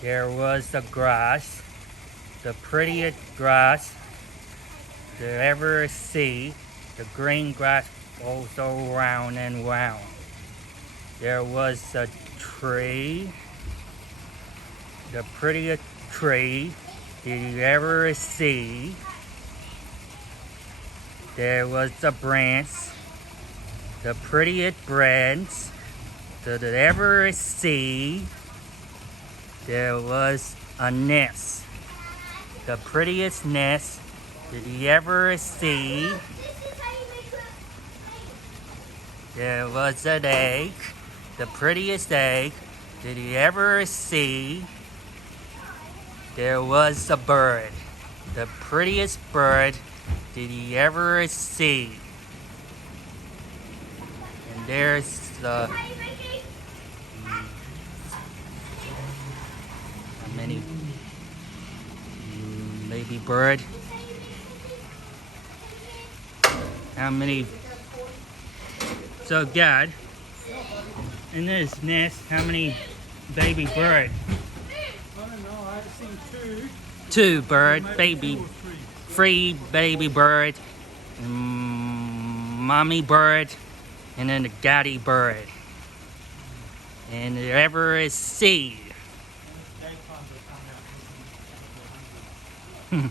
There was the grass, the prettiest grass you ever see. The green grass goes so round and round. There was a tree, the prettiest tree did you ever see. There was a branch, the prettiest branch did you ever see. There was a nest, the prettiest nest did you ever see. There was an egg, the prettiest egg did you ever see. There was a bird, the prettiest bird did you ever see. And there's the how many baby bird? How many? So God, in this nest, how many baby bird? I don't know, I've seen two. Two bird, Maybe baby, two or three. 3 baby bird, mommy bird, and then the daddy bird. And there ever is seed. Daytime they come out.